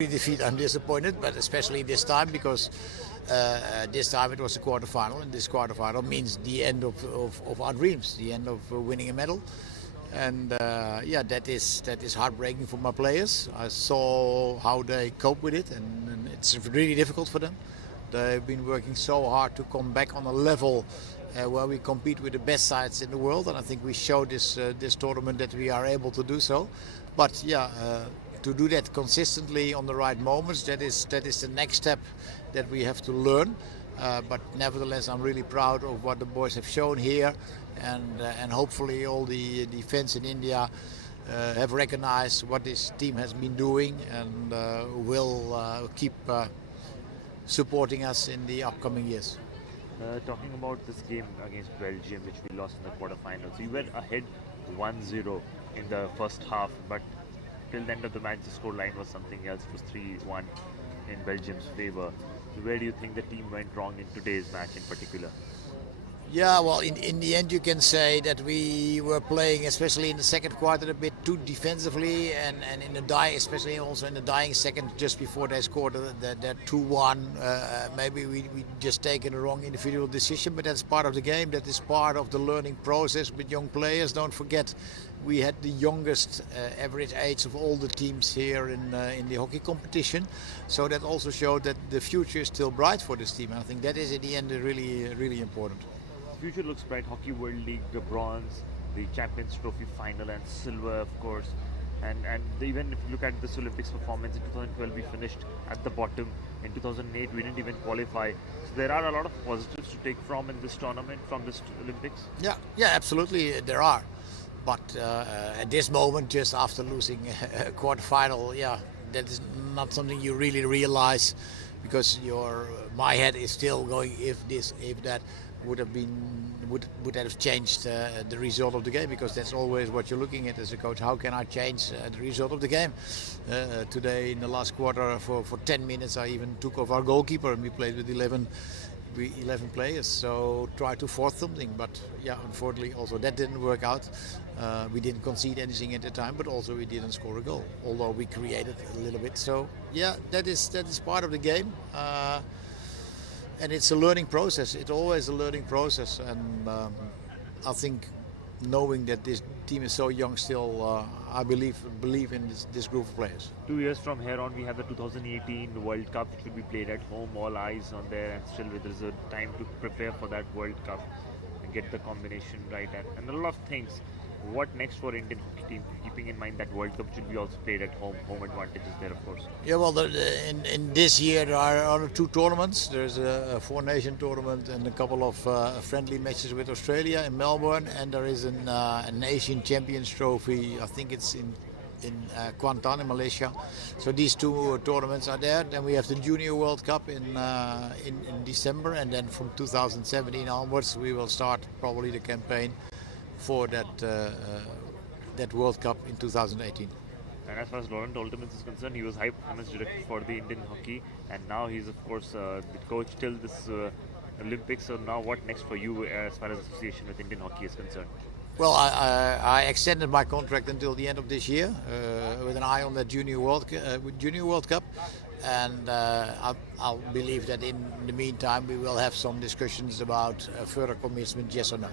Defeat, I'm disappointed, but especially this time because this time it was a quarterfinal, and this quarterfinal means the end of our dreams, the end of winning a medal. And yeah, that is heartbreaking for my players. I saw how they cope with it, and it's really difficult for them. They've been working so hard to come back on a level where we compete with the best sides in the world, and I think we showed this tournament that we are able to do so. But yeah, to do that consistently on the right moments, that is the next step that we have to learn. But nevertheless, I'm really proud of what the boys have shown here, and hopefully all the fans in India have recognized what this team has been doing, and will keep supporting us in the upcoming years. Talking about this game against Belgium, which we lost in the quarterfinals, you were ahead 1-0 in the first half, but till the end of the match, the score line was something else. It was 3-1 in Belgium's favour. So where do you think the team went wrong in today's match in particular? Yeah, well, in the end, you can say that we were playing, especially in the second quarter, a bit too defensively, and in the especially also in the dying second, just before they scored that 2-1. Maybe we just taken the wrong individual decision, but that's part of the game. That is part of the learning process with young players. Don't forget, we had the youngest average age of all the teams here in the hockey competition, so that also showed that the future is still bright for this team. And I think that is, in the end, really important. Future looks bright. Hockey World League, the bronze, the Champions Trophy final, and silver, of course. And even if you look at this Olympics performance in 2012, we finished at the bottom. In 2008, we didn't even qualify. So there are a lot of positives to take from in this tournament, from this Olympics. Yeah, absolutely there are. But at this moment, just after losing a quarterfinal, yeah, that is not something you really realize, because my head is still going, if that would that have changed the result of the game, because that's always what you're looking at as a coach. How can I change the result of the game? Today in the last quarter, for 10 minutes, I even took off our goalkeeper, and we played with 11 players, so try to force something. But yeah, unfortunately also that didn't work out. We didn't concede anything at the time, but also we didn't score a goal, although we created a little bit. So yeah, that is part of the game. And it's a learning process. It's always a learning process, and I think knowing that this team is so young still, I believe in this group of players. 2 years from here on, we have the 2018 World Cup, which will be played at home. All eyes on there, and still there's a time to prepare for that World Cup and get the combination right, and a lot of things. What next for Indian hockey team, keeping in mind that World Cup should be also played at home? Home advantage is there, of course. Yeah, well, in this year there are two tournaments. There's a four-nation tournament and a couple of friendly matches with Australia in Melbourne, and there is an Asian Champions Trophy. I think it's in Kuantan in Malaysia. So these two tournaments are there. Then we have the Junior World Cup in December, and then from 2017 onwards we will start probably the campaign for that World Cup in 2018. And as far as Roelent Oltmants is concerned, he was high performance director for the Indian hockey, and now he's of course the coach till this Olympics. So now what next for you as far as association with Indian hockey is concerned? Well, I extended my contract until the end of this year, with an eye on that Junior World Cup, and I'll believe that in the meantime we will have some discussions about further commitment, yes or no.